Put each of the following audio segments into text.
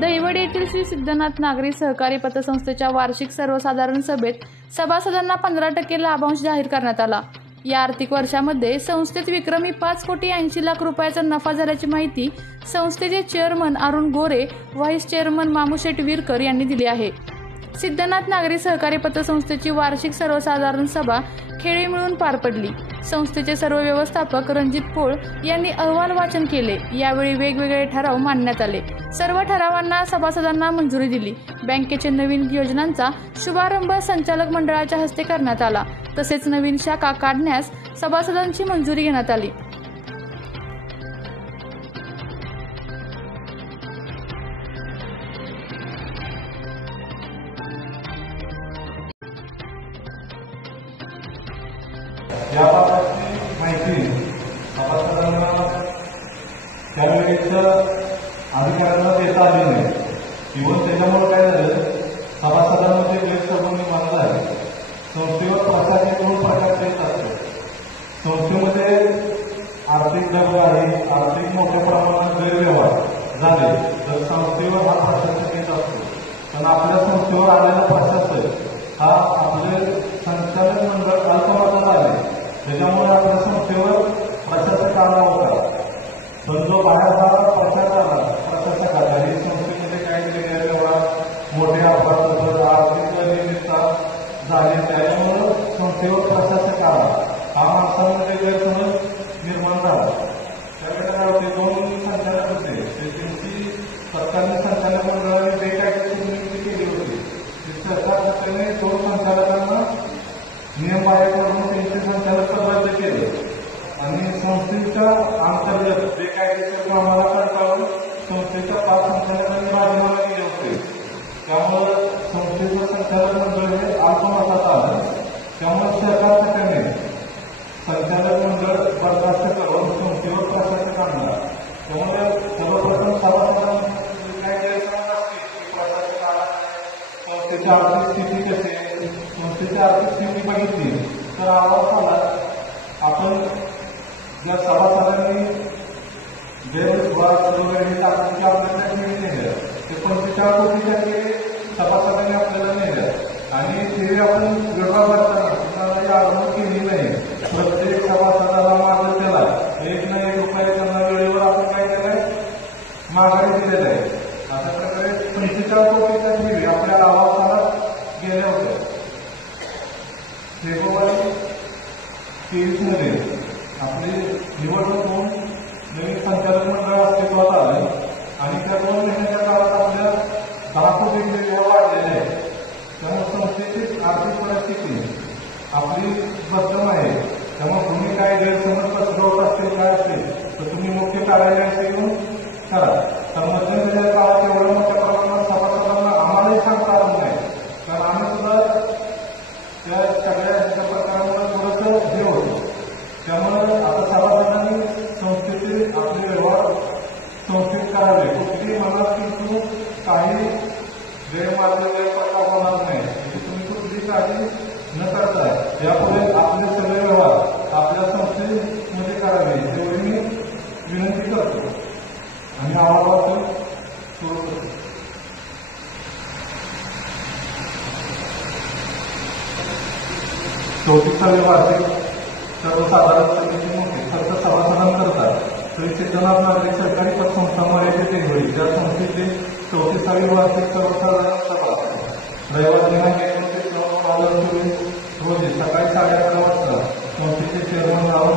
दहिवडी येथील श्री सिद्धनाथ नागरी सहकारी पतसंस्थेच्या वार्षिक सर्वसाधारण सभेत सभासदांना 15% लाभांश जाहीर करण्यात आला। या आर्थिक वर्षामध्ये संस्थेत विक्रमी 5,80,00,000 रुपयाचा नफा झाल्याची माहिती संस्थेचे चेअरमन अरुण गोरे, व्हाईस चेअरमन मामुशेठ विरकर यांनी दिली आहे। सिद्धनाथ नागरी सहकारी पतसंस्थेची वार्षिक सर्वसाधारण सभा खेळी मिळून पार पडली। संस्थेचे सर्व व्यवस्थापक रणजित पोळ यांनी अहवाल वाचन केले। यावेळी वेगवेगळे ठराव मांडण्यात आले। सर्व ठरावांना सभासदांना मंजुरी दिली। बँकेचे नवीन योजनांचा शुभारंभ संचालक मंडळाच्या हस्ते करण्यात आला। तसेच नवीन शाखा काढण्यास सभासदांची मंजुरी घेण्यात आली। याबाबतची माहिती सभासदांना त्यावेळेच्या अधिकाऱ्यांना देता आली नाही किंवा त्याच्यामुळे काय झालं, सभासदांमध्ये गैरसमज निर्माण झाले। संस्थेवर प्रशासकीय 2 प्रकारचे असतात। संस्थेमध्ये आर्थिक दबाव आहे, आर्थिक मोठ्या प्रमाणात गैरव्यवहार झाले तर संस्थेवर हा प्रशासकीय असतो। पण आपल्या संस्थेवर आलेला प्रशासक हा आपले संचालक मंडळ अल्पमतात आले, त्याच्यामुळे आपल्या संस्थेवर प्रशासक आला होता। पण जो बाहेरचा प्रशासक आला हे संस्थेमध्ये काही गैरव्यवहार, मोठे अपघात, आर्थिक अनियमितता झाली, त्याच्यामुळे संस्थेवर प्रशासक आला। हा माणसामध्ये गैरसमज निर्माण झाला। त्यावेळेला 2 संचालक होते, त्यांची सरकारने संचालक मंडळाने बेकायदेशीर नियुक्ती केली होती। सरकारने 2 संचालकांना नियमबाह्य करून त्यांचे संचालक रद्द केले आणि संस्थेच्या अंतर्गत बेकायदेशीर कामाला कंटाळून संस्थेच्या 5 संचालकांनी राजीनामा दिले होते। त्यामुळे संस्थेचं संचालक मंडळ हे अल्पमतात आलं। त्यामुळे सरकारने संचालक मंडळ बरखास्त करून संस्थेवर प्रशासक आणला। त्यामुळे सर्वप्रथम सभासदांना काय गैरसमज असते की प्रशासक आला, संस्थेची आर्थिक स्थिती कशी आहे, संस्थेची आर्थिक स्थिती बघितली तर आवाज आपण ज्या सभासदांनी गैरव्यवहार वगैरे हे टाकून की आपल्याला नेलं ते 45 कोटीच्या सभासदांनी आपल्याला नेलं आणि ते आपण व्यवहार करताना कुणालाही आगमन केली नाही। प्रत्येक सभासदाला मागं त्याला 1 ना 1 रुपये त्यांना वेळेवर आपण काय केलंय माघारी दिलेलं आहे। अशा प्रकारे 45 कोटीच्या ठेवी आपल्या आवासाला गेल्या होत्या। फेब्रुवारी 23 मध्ये आपली निवडणूक होऊन नवीन संचालक मंडळ अस्तित्वात आलं आणि त्या 2 महिन्याच्या काळात आपल्या 10 कोटी व्यवहार वाढलेले आहे। त्यामुळे संस्थेची आर्थिक परिस्थिती आपली बदलम आहे। त्यामुळे तुम्ही काय गैरसमज पसरवत असतील काय असेल तर तुम्ही मुख्य कार्यालयाशी येऊन करा। तर मध्यंतरीच्या काळात एवढ्या मोठ्या प्रमाणात सभासदांना आम्हालाही सांगता आलं नाही, कारण आम्ही सुद्धा त्या सगळ्या प्रकारामुळे थोडंसं हे होतं। त्यामुळे आता सभासदांनी संस्थेचे आपले व्यवहार संस्थेत करावे, कुठलीही मनात किंवा काही गैरमार्ग गैरप्रकार होणार नाही याची तुम्ही कुठली काळजी न करता यापुढे आपले सगळे व्यवहार आपल्या संस्थेमध्ये करावे एवढी मी विनंती करतो आणि आवाज सुरू करतो। 34वी वार्षिक सर्वसाधारण समिती मोठी फक्त सभासदांकरता श्री सिद्धनाथ नागरी सहकारी पतसंस्था मर्यादित देवळी ज्या संस्थेची 34वी वार्षिक सर्वसाधारण सभा रविवार दिनांक 29/9/2024 रोजी सकाळी 11:30 वाजता संस्थेचे चेअरमन राहुल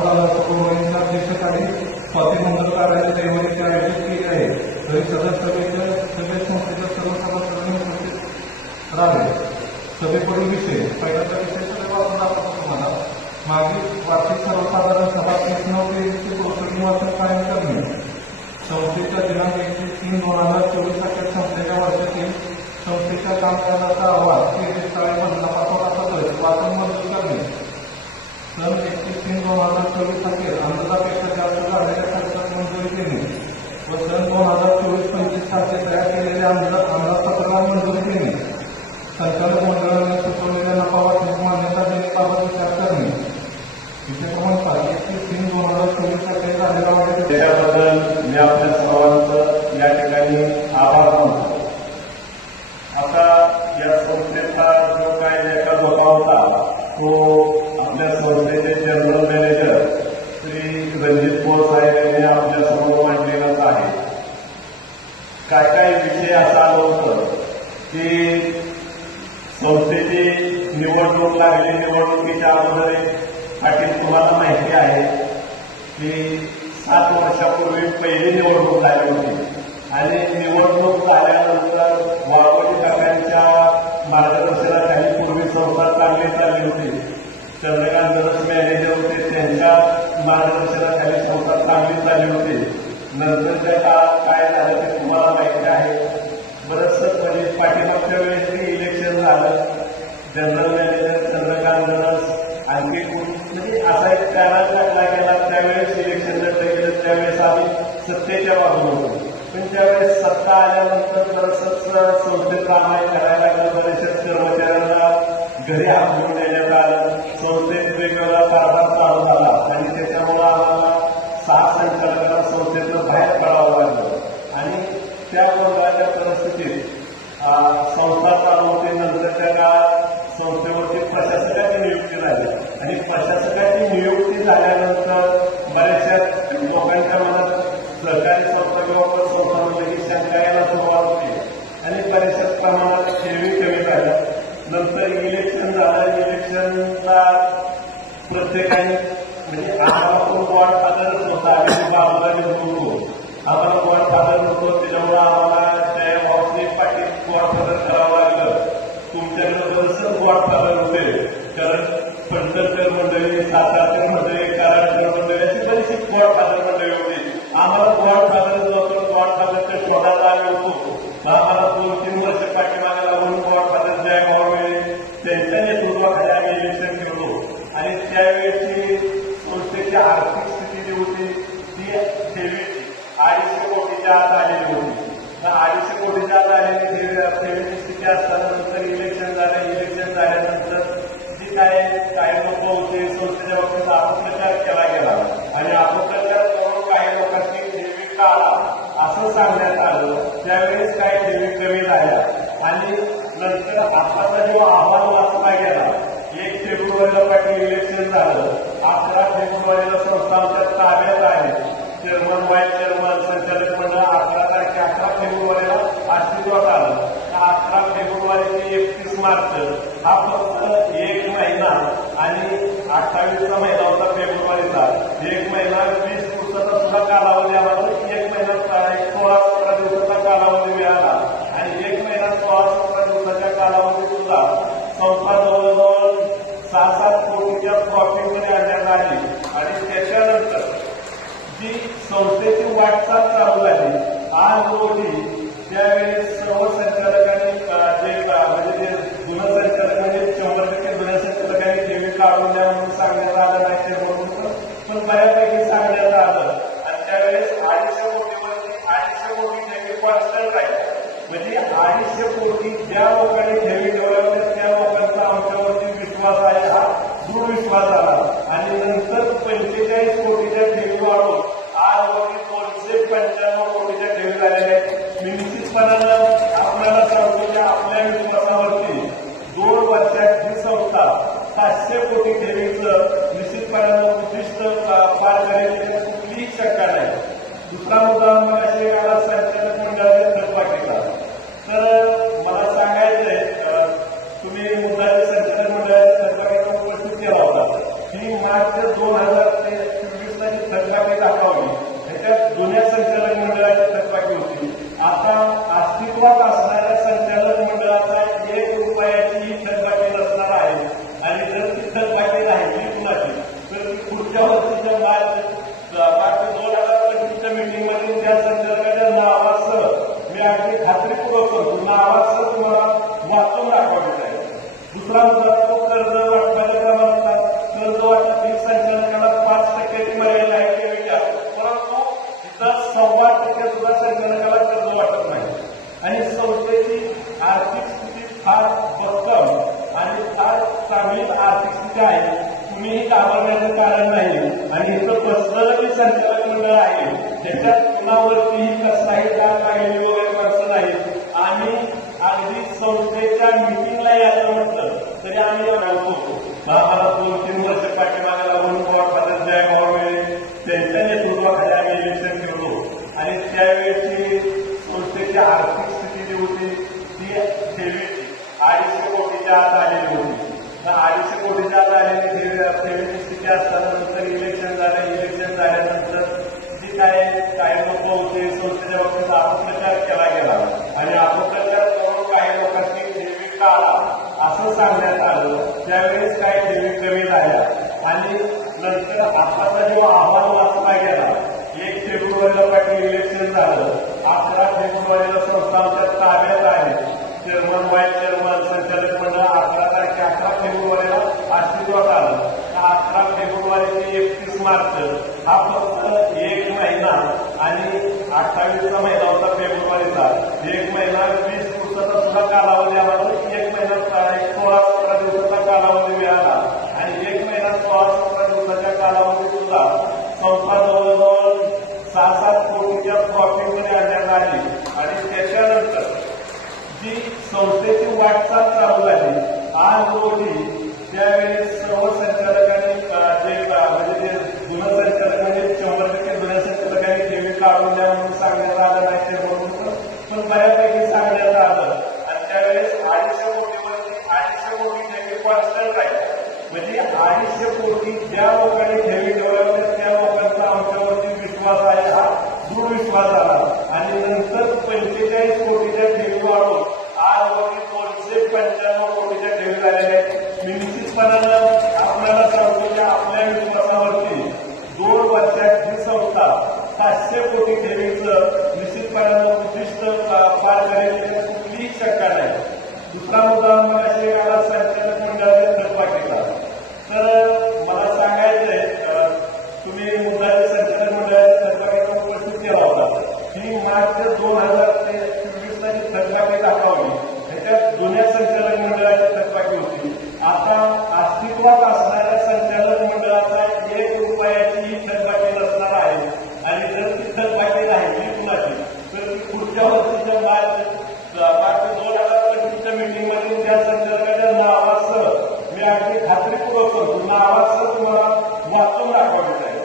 यांच्या अध्यक्षतेखाली स्वाती मंगल कार्यालय देवळीचे आयोजित केले आहे। तरी सदस्य सभेत संस्थेच्या सर्व सभासदांनी उपस्थित राहावे। सभेपुढील विषय पहिल्याचा विषय तुम्हाला मागील वार्षिक सर्वसाधारण सभा 30/9/23 पुस्तकी वाचन कायम करणे, संस्थेच्या दिनांक 31/3/2024 अखेर संस्थेच्या वर्षातील संस्थेच्या कामकाजाचा अहवाल वाचन मंजूर करणे, सन 31/3/2024 अखेर अंदाजापेक्षा जास्त झालेल्या खर्चात मंजुरी देणे व सन 2024-25 साठी तयार केलेले अंदाजपत्राला मंजुरी देणे, संचालक मंडळाने सुचवलेल्या नफा वाटण्यास मान्यता देण्याबाबत विचार करणे, त्याबद्दल मी आपल्या सर्वांचं या ठिकाणी आभार मानतो। तो आपल्या संस्थेचे जनरल मॅनेजर श्री रणजित पवार साहेब यांनी आपल्या समोर मांडलेलाच आहे. काय विषय असा आला होतं की संस्थेची निवडणूक लागली. निवडणुकीच्या अगोदर पाटील तुम्हाला माहिती आहे की 7 वर्षापूर्वी पहिली निवडणूक झाली होती आणि निवडणूक झाल्यानंतर वाघोली काकांच्या मार्गदर्शनाखाली पूर्वी संस्था चांगली चालली होती. चंद्रकांत दरस मॅनेजर होते, त्यांच्या मार्गदर्शनाखाली संस्था चांगली चालली होती. नंतरच्या काळात काय झालं ते तुम्हाला माहिती आहे. बरंचसं म्हणजे पाठीमागच्या वेळेस इलेक्शन झालं. जनरल मॅनेजर चंद्रकांत दरस आणखी म्हणजे असा एक काळा टाकला गेला. त्यावेळेस इलेक्शन लढलं गेलं. त्यावेळेस आम्ही सत्तेच्या बाजूला होतो. पण त्यावेळेस सत्ता आल्यानंतर बरंचसं संस्थेत कामाई करायला लागलं. बरेचशा कर्मचाऱ्यांना घरी हाकलून देण्यात आलं. संस्थेत वेगवेगळा कारभार चालू झाला आणि त्याच्यामुळे आम्हाला 6 संचालकांना संस्थेतून बाहेर पडावं लागलं आणि त्या गोंधळाच्या परिस्थितीत संस्था चालू होती. नंतरच्या काळात संस्थेवरती प्रशासकाची नियुक्ती झाली आणि प्रशासकाची नियुक्ती झाल्यानंतर बऱ्याचशा लोकांच्या मनात सरकारी संस्था किंवा संस्थांमध्ये ही शंका यायला सुरुवात होती आणि बऱ्याचशा प्रमाणात ठेवी कमी झाल्या. नंतर इलेक्शन झालं. इलेक्शनला प्रत्येकाने म्हणजे आम्हाला पण वॉर्ड फादरच होता. आम्ही बाजूला होतो. आम्हाला वॉर्ड फादर होतो. त्याच्यामुळे आम्हाला त्या भाऊने पाटील वॉर्ड फादर करावं लागलं. तुमच्याकडे बरंचसं वॉर्ड फादर होते कारण पंढरकर मंडळी, सातारकर मंडळी, कराडकर मंडळी अशी बरीचशी वॉर्ड फादर मंडळी होती. आम्हाला वॉर्ड फादर जो होतो वॉर्ड फादरच्या शोधाला आम्ही होतो. आम्हाला 2-3 वर्ष पाठीमागे लागून वॉर्ड फादर जय भाऊ मिळे त्यांच्या नेतृत्वाखाली आम्ही इलेक्शन ठेवलो आणि त्यावेळेची संस्थेची आर्थिक स्थिती जी होती ती ठेवीची 250 कोटीच्या आत आलेली होती. 250 कोटीच्या आत आलेली ठेवीची स्थिती असताना नंतर इलेक्शन झालं. इलेक्शन झाल्यानंतर जी काही लोक होते संस्थेच्या बाबतीत अपप्रचार केला गेला आणि अपप्रचार करून काही लोकांनी ठेवी काढा असं सांगण्यात आलं. त्यावेळेस काही ठेवी कमी झाल्या आणि नंतर आताचा जो अहवाल वाचला गेला 1 फेब्रुवारीला पाटील इलेक्शन झालं. 11 फेब्रुवारीला संस्था आमच्या ताब्यात आहे. चेअरमन वाईस चेअरमन संचालक मंडळ 11 फेब्रुवारीला अस्तित्वात आलं. 11 फेब्रुवारी ते 31 मार्च हा फक्त 1 महिना आणि 28चा महिना होता फेब्रुवारीचा. 1 महिना 20 दिवसाचा सुद्धा कालावधी आला. 1 महिना 16-17 दिवसाचा कालावधी मिळाला आणि 1 महिना 16-17 दिवसाच्या कालावधी सुद्धा संस्था जवळजवळ 6-7 कोटीच्या प्रॉफिटमध्ये आणण्यात आली आणि त्याच्यानंतर जी संस्थेची वाटचाल चालू झाली आज रोजी त्यावेळेस सर्व संचालकांनी म्हणजे जुनं संचालकांनी 100% जुन्या संचालकांनी ठेवी काढून द्या म्हणून सांगण्यात आलं नाही. पण बऱ्यापैकी सांगण्यात आलं आणि त्यावेळेस 250 कोटीवरती 250 कोटी ठेवी कॉन्स्टंट आहे. म्हणजे 250 कोटी ज्या लोकांनी ठेवी ठेवल्या होत्या त्या लोकांचा आमच्यावरती विश्वास आहे हा दृढ विश्वास आला आणि नंतर 45 कोटीच्या ठेवी वाढून आज रोजी 295 कोटीच्या ठेवी झालेल्या आहेत. निश्चितपणानं आपल्याला सांगतो की आपल्या विश्वासावरती 2 वर्षात ही संस्था 700 कोटी ठेवीचं निश्चितपणानं उद्दिष्ट पार करेल याची कुठलीही शंका नाही. दुसरा मुद्दा मला आला संचालक मंडळाच्या थकबाकीचा. तर मला सांगायचंय तुम्ही मुद्द्याच्या संचालक मंडळाच्या थकबाकीचा उपस्थित केला होता. ही मार्च 2024 ला जी थकबाकी दाखवली त्याच्यात जुन्या संचालक मंडळाची थकबाकी होती. आता अस्तित्वात असणाऱ्या संचालक मंडळाचा 1 रुपयाची थकबाकी नसणार आहे आणि जर ती थकबाकी राहिली कुणाची तर ती पुढच्या वर्षीच्या मार्च 2025च्या मीटिंगमध्ये त्या संचालकाच्या नावासह मी अगदी खात्रीपूर्वक करतो नावासह तुम्हाला वाचून दाखवायचं आहे. दुसरा मुद्दा तो कर्ज वाटपाच्या क्रमांकात कर्ज वाटप ही संचालकाला 5% मर्यादा आहे ते विचार परंतु तिथं 1.25% सुद्धा संचालकाला कर्ज वाटत नाही आणि संस्थेची आर्थिक स्थिती फार भक्कम आणि फार चांगली आर्थिक स्थिती आहे. तुम्हीही घाबरण्याचं कारण नाही आणि इथं बसलेलं जे संचालक मंडळ आहे त्याच्यात कुणावरतीही कसलाही दाग लागलेली वगैरे माणसं नाही. आम्ही अगदी संस्थेच्या मिटिंगला यायचं म्हटलं तरी आम्ही घालतो. त्यावेळेची संस्थेची आर्थिक स्थिती जी होती ती ठेवीची 250 कोटीच्या आत आलेली होती. 250 कोटीच्या आत आलेली ठेवीची स्थिती असताना नंतर इलेक्शन झाल्यानंतर जी काय लोक होते संस्थेच्या बाबतीत अपप्रचार केला गेला आणि अपप्रचार करून काही लोकांनी ठेवी काढा असं सांगण्यात आलं. त्यावेळेस काही ठेवी कमी झाल्या आणि नंतर आताचा जो अहवाल वाचला गेला 1 फेब्रुवारीला पाटील इलेक्शन झालं. 11 फेब्रुवारीला संस्था आमच्या ताब्यात आहे. चेअरमन वाईस चेअरमन संचालक मंडळ 11 फेब्रुवारीला अस्तित्वात आलं. 11 फेब्रुवारी ते 31 मार्च हा फक्त 1 महिना आणि 28चा महिना होता फेब्रुवारीचा. 1 महिना 20 दिवसाचा सुद्धा कालावधी आम्हाला 1 महिना 16-17 दिवसाचा कालावधी मिळाला आणि 1 महिना 16-17 दिवसाच्या कालावधी सुद्धा संस्था जवळजवळ 6-7 कोटीच्या प्रॉफिटमध्ये आणण्यात आली आणि त्याच्यानंतर जी संस्थेची वाटचाल चालू झाली आज रोजी त्यावेळेस सर्व संचालकांनी म्हणजे जुनं संचालकांनी 100% जुन्या संचालकांनी ठेवी काढून द्या म्हणून सांगण्यात आलं नाही ते म्हणून पण बऱ्यापैकी सांगण्यात आलं आणि त्यावेळेस 250 कोटीवरती 250 कोटी ठेवी कॉन्स्टंट आहे. म्हणजे 250 कोटी ज्या लोकांनी ठेवी ठेवल्या त्या लोकांचा आमच्यावरती विश्वास आहे हा दृढ विश्वास आला आणि नंतर 45 कोटीच्या ठेवी वाढून आज वरती 295 कोटीच्या ठेवी झालेल्या आहेत. मी निश्चितपणानं आपल्याला सांगतो की आपल्या विश्वासावरती 2 वर्षात ही संस्था 700 कोटी ठेवीचं निश्चितपणानं उद्दिष्ट पार करेल कुठलीही शंका नाही. दुसरा मुद्दा मला शेगावला संचालक मंडळाच्या थकबाकीचा. तर मला सांगायचंय तुम्ही मुद्द्याच्या संचालक मंडळाच्या थकबाकीचा उपस्थित केला होता. ही मार्च 2024ला जी थकबाकी दाखवली ह्याच्यात जुन्या संचालक मंडळाची थकबाकी होती. आता अस्तित्वात असणाऱ्या संचालक मंडळाचा 1 रुपयाचीही थकबाकी नसणार आहे आणि जर ती थकबाकी राहिली कुणाची तर ती पुढच्या वर्षीच्या मार्च 2025च्या मीटिंगमध्ये त्या संचालकाच्या नावासह मी अगदी खात्रीपूर्वक करतो नावासह तुम्हाला वाचून दाखवायचं आहे.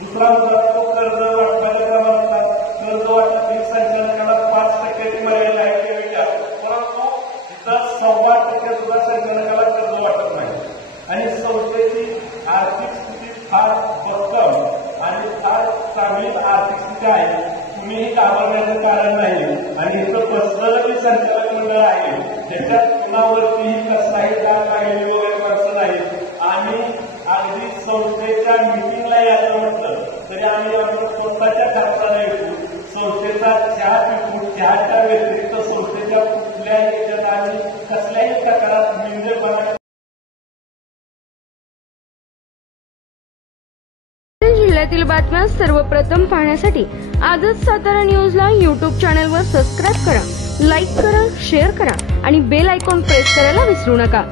दुसरा मुद्दा तो कर्ज वाटपाच्या प्रमाणात कर्ज वाटपाची संचालकाला 5% मर्यादा आहे ते विचार परंतु तिथं 1.25% सुद्धा संचालकाला कर्ज वाटत नाही आणि संस्थेची आर्थिक स्थिती फार भक्कम आणि फार चांगली आर्थिक स्थिती आहे. कुणीही घाबरण्याचं कारण नाही आणि इथं बसलेलं जे संचालक मंडळ आहे त्याच्यात कुणावरतीही कसलाही दाग लागलेली वगैरे माणसं नाही. आम्ही अगदी संस्थेच्या मिटिंगला यायचं म्हटलं तरी आम्ही आपल्या स्वतःच्या खर्चाने येतो. संस्थेचा चहा पितो चहाच्या व्यतिरिक्त संस्थेच्या कुठल्याही याच्यात आम्ही कसल्याही प्रकारात निंदेपणा जिल्ह्यातील बातम्या सर्वप्रथम पाहण्यासाठी आजच सातारा न्यूजला YouTube चॅनलवर सबस्क्राईब करा, लाईक करा, शेअर करा आणि बेल आयकॉन प्रेस करायला विसरू नका.